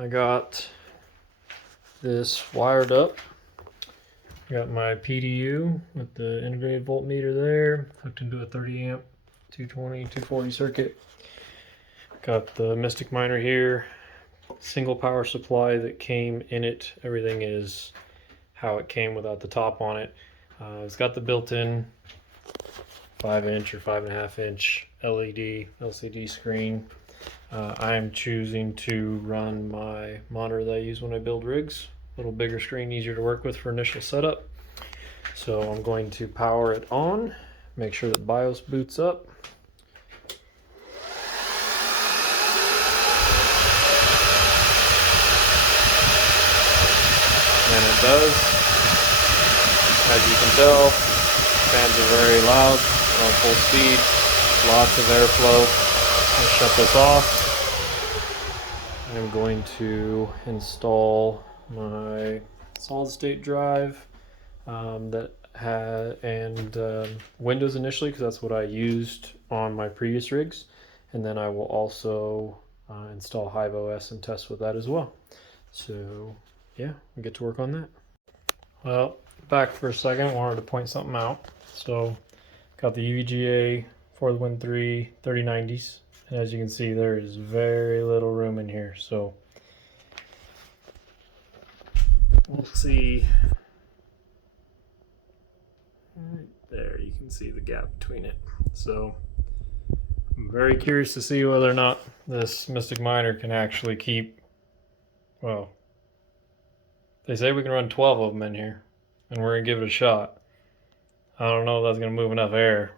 I got this wired up. Got my PDU with the integrated voltmeter there, hooked into a 30 amp 220 240 circuit. Got the Mystic miner here, single power supply that came in it. Everything is how it came without the top on it. It's got the built-in 5-inch or 5.5-inch LED LCD screen. I am choosing to run my monitor that I use when I build rigs. A little bigger screen, easier to work with for initial setup. So I'm going to power it on, make sure that BIOS boots up. And it does. As you can tell, fans are very loud, on full speed, lots of airflow. I'll shut this off. I'm going to install my solid state drive Windows initially, because that's what I used on my previous rigs, and then I will also install Hive OS and test with that as well. So yeah, we'll get to work on that. Well, back for a second, wanted to point something out. So got the EVGA for the Win 3 3090s, and as you can see, there is very little room in here. So let's see, right there you can see the gap between it. So I'm very curious to see whether or not this Mystic miner can actually keep, well, they say we can run 12 of them in here, and we're gonna give it a shot. I don't know if that's gonna move enough air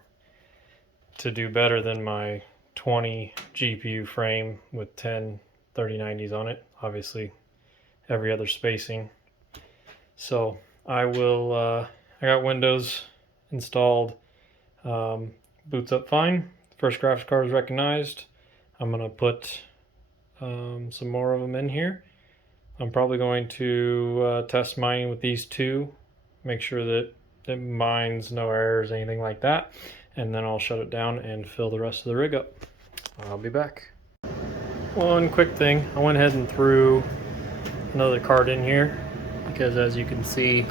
to do better than my 20 GPU frame with 10 3090s on it. Obviously every other spacing. So I will, I got Windows installed, boots up fine. First graphics card is recognized. I'm gonna put some more of them in here. I'm probably going to test mining with these two, make sure that it mines no errors, anything like that, and then I'll shut it down and fill the rest of the rig up. I'll be back. One quick thing, I went ahead and threw another card in here because, as you can see,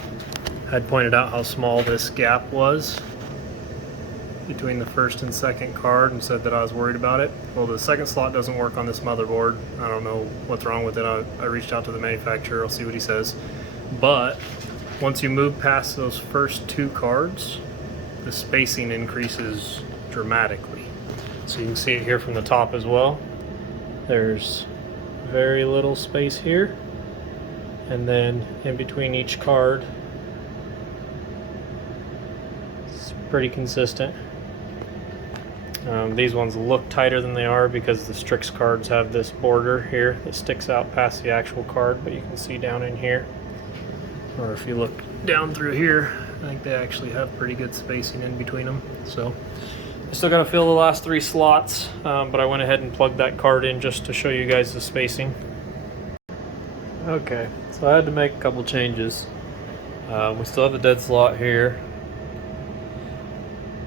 I had pointed out how small this gap was between the first and second card and said that I was worried about it. Well, the second slot doesn't work on this motherboard. I don't know what's wrong with it. I reached out to the manufacturer. I'll see what he says. But once you move past those first two cards, the spacing increases dramatically. So you can see it here from the top as well. There's very little space here. And then in between each card, it's pretty consistent. These ones look tighter than they are because the Strix cards have this border here that sticks out past the actual card, but you can see down in here, or if you look down through here, I think they actually have pretty good spacing in between them. So I still got to fill the last 3 slots, but I went ahead and plugged that card in just to show you guys the spacing. Okay, so I had to make a couple changes. We still have a dead slot here.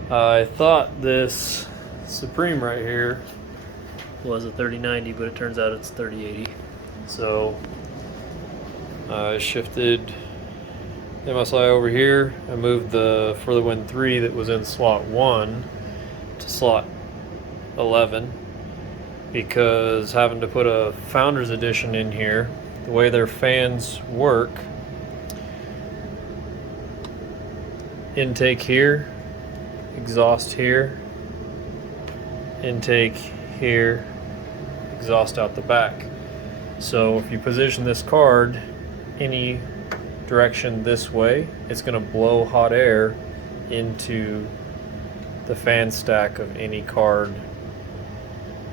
I thought this Supreme right here was a 3090, but it turns out it's 3080. So I shifted MSI over here. I moved the for the Win 3 that was in slot 1 to slot 11 because having to put a Founders Edition in here, the way their fans work, intake here, exhaust here, intake here, exhaust out the back. So if you position this card any direction this way, it's going to blow hot air into the fan stack of any card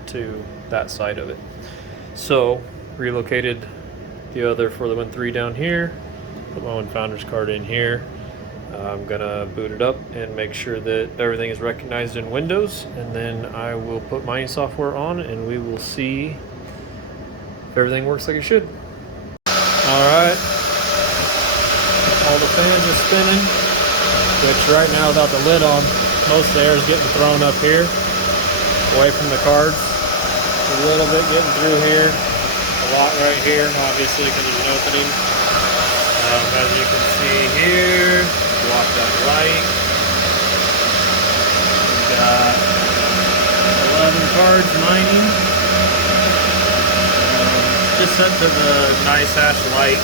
to that side of it. So relocated the other for the Win 3 down here, put my own Founders card in here. I'm gonna boot it up and make sure that everything is recognized in Windows, and then I will put mining software on and we will see if everything works like it should. Alright, all the fans are spinning, which right now without the lid on, most of the air is getting thrown up here, away from the cards. A little bit getting through here, a lot right here, obviously because there's an opening. As you can see here, block that light. We've got 11 cards mining. Just set to the nice hash light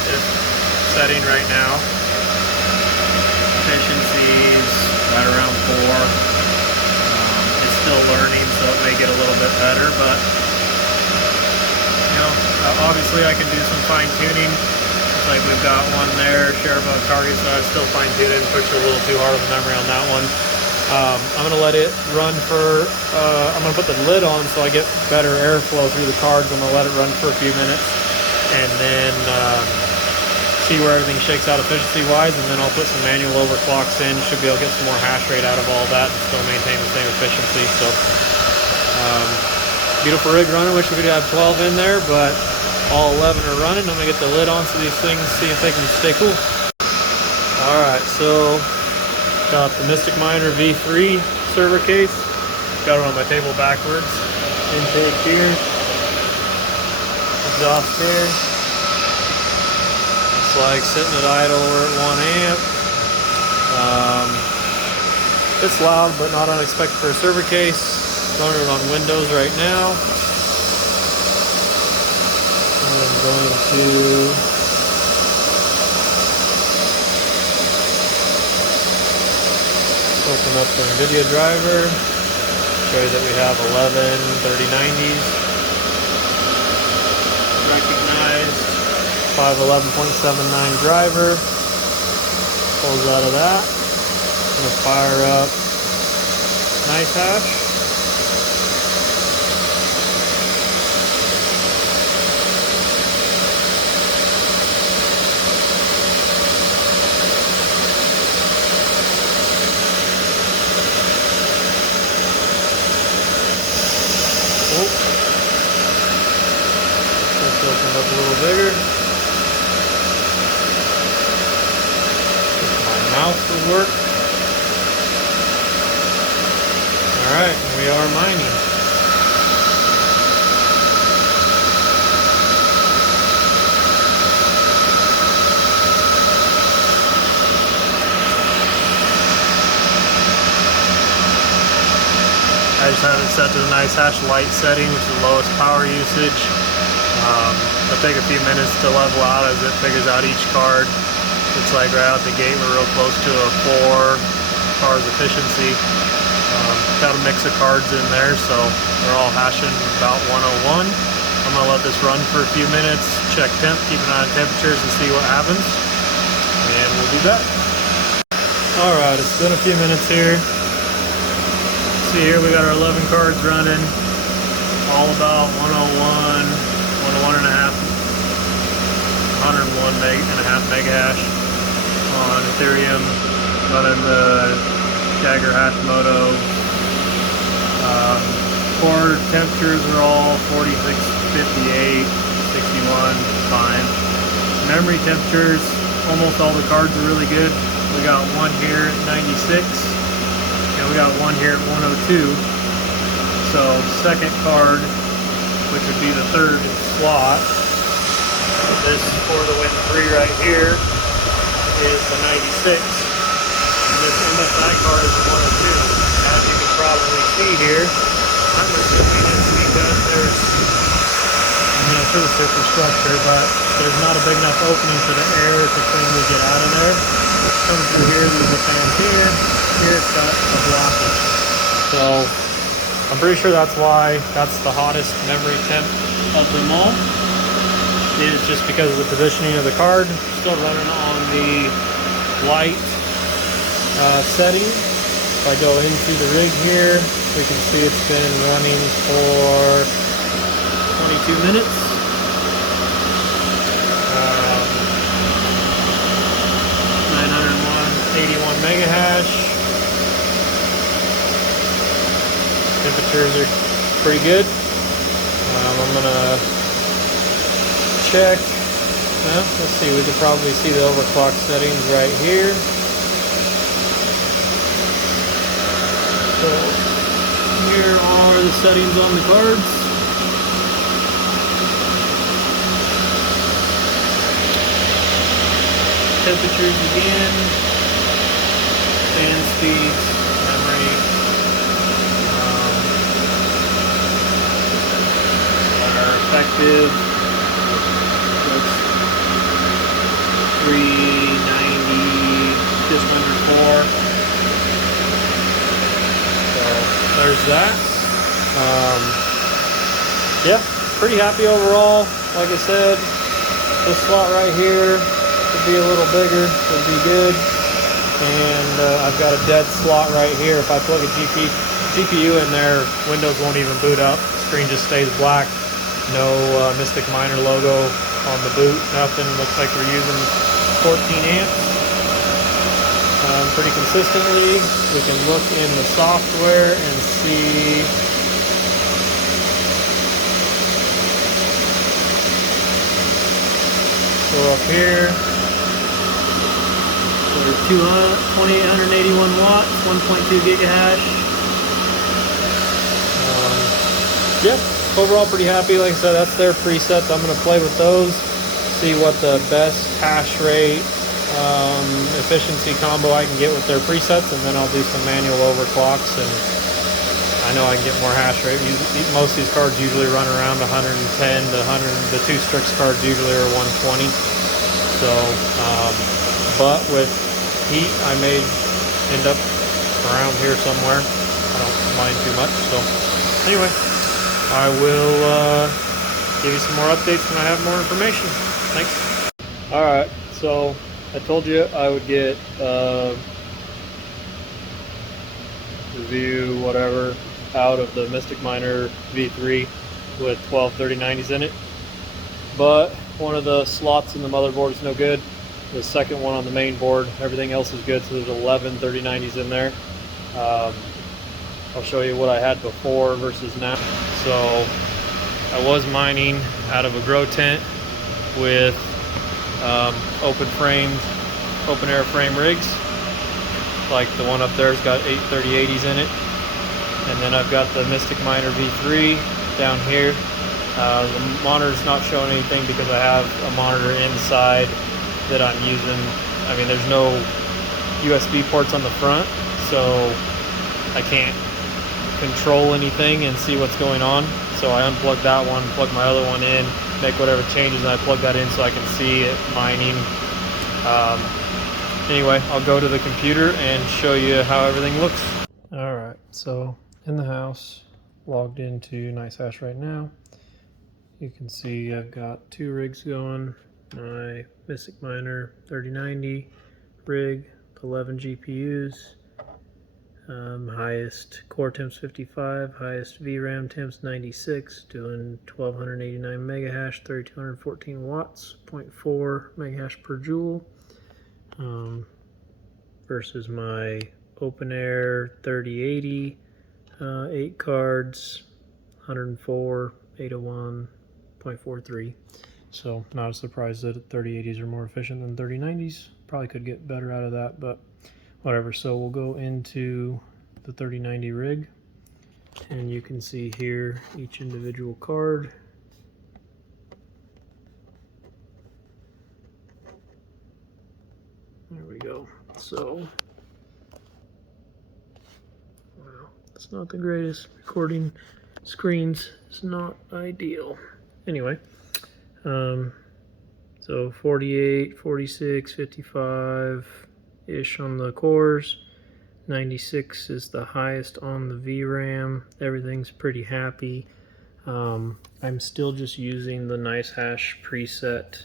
setting right now. Efficiency's right around 4. It's still learning, so it may get a little bit better, but you know, obviously I can do some fine tuning. Like we've got one there, share above target, so I still fine tune it and push a little too hard of a memory on that one. I'm going to let it run for, I'm going to put the lid on so I get better airflow through the cards. I'm going to let it run for a few minutes and then see where everything shakes out efficiency wise, and then I'll put some manual overclocks in. Should be able to get some more hash rate out of all that and still maintain the same efficiency. So beautiful rig running. Wish we could have 12 in there, but all 11 are running. I'm gonna get the lid on so these things, see if they can stay cool. Alright, so got the Mystic Miner V3 server case. Got it on my table backwards. Intake here. Exhaust here. It's like sitting at idle, we're at 1 amp. It's loud but not unexpected for a server case. Running it on Windows right now. I'm going to open up the NVIDIA driver, show you that we have 11 3090s recognized, 511.79 driver, pulls out of that. I'm going to fire up nice hash. Let's open it up a little bigger. My mouse will work. Alright, we are mining. I just have it set to the nice hash light setting, which is the lowest power usage. It'll take a few minutes to level out as it figures out each card. Looks like right out the gate we're real close to a 4 cars efficiency. Got a mix of cards in there, so they're all hashing about 101. I'm gonna let this run for a few minutes, check temp, keep an eye on temperatures and see what happens. And we'll be back. Alright, it's been a few minutes here. See here, we got our 11 cards running, all about 101, 101 and a half, 101 and a half mega hash on Ethereum, running the Dagger Hashimoto. Core temperatures are all 46, 58, 61, fine. Memory temperatures, almost all the cards are really good. We got one here at 96. And we got one here at 102. So second card, which would be the third slot, this for the Win 3 right here is the 96. And this MSI card is the 102. As you can probably see here, I'm assuming it's because there's, I'm not sure the superstructure, but there's not a big enough opening for the air to freely get out of there. Comes through here, there's a fan here. Here it's got a blockage. So I'm pretty sure that's why that's the hottest memory temp of them all. Is just because of the positioning of the card. Still running on the light setting. If I go into the rig here, we can see it's been running for 22 minutes. 981 mega hash. Temperatures are pretty good. I'm gonna check. Well, let's see. We can probably see the overclock settings right here. So here are the settings on the cards. temperatures again, fan speeds, memory, are effective. Looks 390, just under 4. So there's that. Yeah, pretty happy overall. Like I said, this slot right here could be a little bigger, would be good. And I've got a dead slot right here. If I plug a GPU in there, Windows won't even boot up. The screen just stays black. No Mystic Miner logo on the boot, nothing. Looks like we're using 14 amps pretty consistently. We can look in the software and see so up here we're 2881 watts, 1.2 gigahash. Yeah, overall pretty happy. Like I said, that's their presets. I'm going to play with those, see what the best hash rate efficiency combo I can get with their presets, and then I'll do some manual overclocks, and I know I can get more hash rate. Most of these cards usually run around 110 to 100. The 2 Strix cards usually are 120. So, but with heat, I may end up around here somewhere. I don't mind too much. So, anyway, I will give you some more updates when I have more information. Thanks. All right, so I told you I would get review whatever out of the Mystic Miner V3 with 12 3090s in it, but one of the slots in the motherboard is no good. The second one on the main board, everything else is good, so there's 11 3090s in there. I'll show you what I had before versus now. So I was mining out of a grow tent with open air frame rigs, like the one up there's got 8 3080s in it, and then I've got the Mystic Miner V3 down here. The monitor's not showing anything because I have a monitor inside that I'm using. I mean, there's no USB ports on the front, so I can't control anything and see what's going on. So I unplugged that one, plug my other one in, make whatever changes, and I plug that in so I can see it mining. Anyway, I'll go to the computer and show you how everything looks. All right, so in the house, logged into NiceHash right now. You can see I've got 2 rigs going. My Mystic Miner 3090 rig, 11 GPUs. Highest core temps 55, highest VRAM temps 96, doing 1289 megahash, 3214 watts, 0.4 megahash per joule, versus my open air 3080, 8 cards, 104, 801, 0.43. So not a surprise that 3080s are more efficient than 3090s. Probably could get better out of that, but whatever. So we'll go into the 3090 rig, and you can see here each individual card. There we go. So, wow, it's not the greatest. Recording screens is not ideal. Anyway, so 48, 46, 55-ish on the cores. 96 is the highest on the VRAM. Everything's pretty happy. I'm still just using the NiceHash preset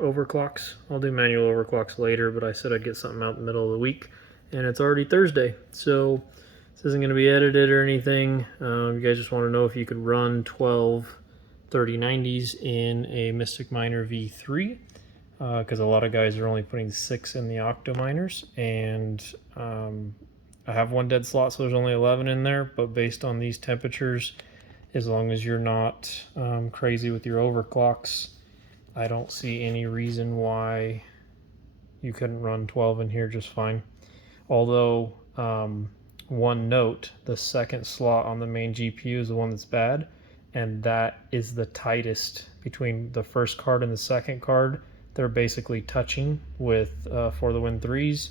overclocks. I'll do manual overclocks later, but I said I'd get something out in the middle of the week, and it's already Thursday, so this isn't going to be edited or anything. You guys just want to know if you could run 12 3090s in a Mystic Miner V3, because a lot of guys are only putting 6 in the Octo miners, and I have 1 dead slot, so there's only 11 in there. But based on these temperatures, as long as you're not crazy with your overclocks, I don't see any reason why you couldn't run 12 in here just fine. Although, one note, the second slot on the main GPU is the one that's bad, and that is the tightest between the first card and the second card. they're basically touching with for the Win 3s.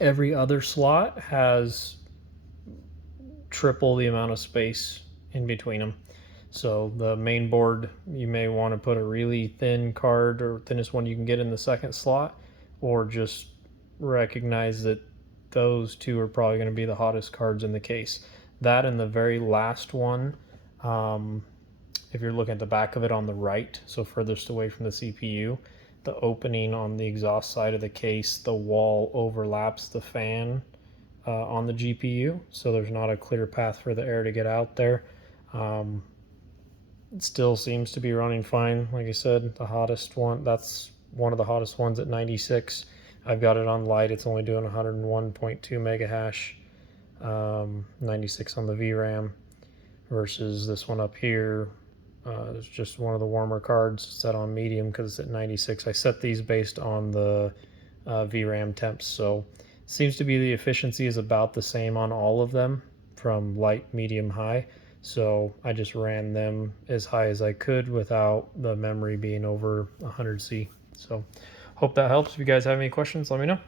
Every other slot has triple the amount of space in between them. So the main board, you may want to put a really thin card or thinnest one you can get in the second slot, or just recognize that those two are probably going to be the hottest cards in the case. That and the very last one, if you're looking at the back of it on the right, so furthest away from the CPU, the opening on the exhaust side of the case, the wall overlaps the fan on the GPU, so there's not a clear path for the air to get out there. It still seems to be running fine. Like I said, the hottest one, that's one of the hottest ones at 96. I've got it on light. It's only doing 101.2 mega hash, 96 on the VRAM, versus this one up here. It's just one of the warmer cards set on medium because it's at 96. I set these based on the VRAM temps, so it seems to be the efficiency is about the same on all of them from light, medium, high. So I just ran them as high as I could without the memory being over 100C. So hope that helps. If you guys have any questions, let me know.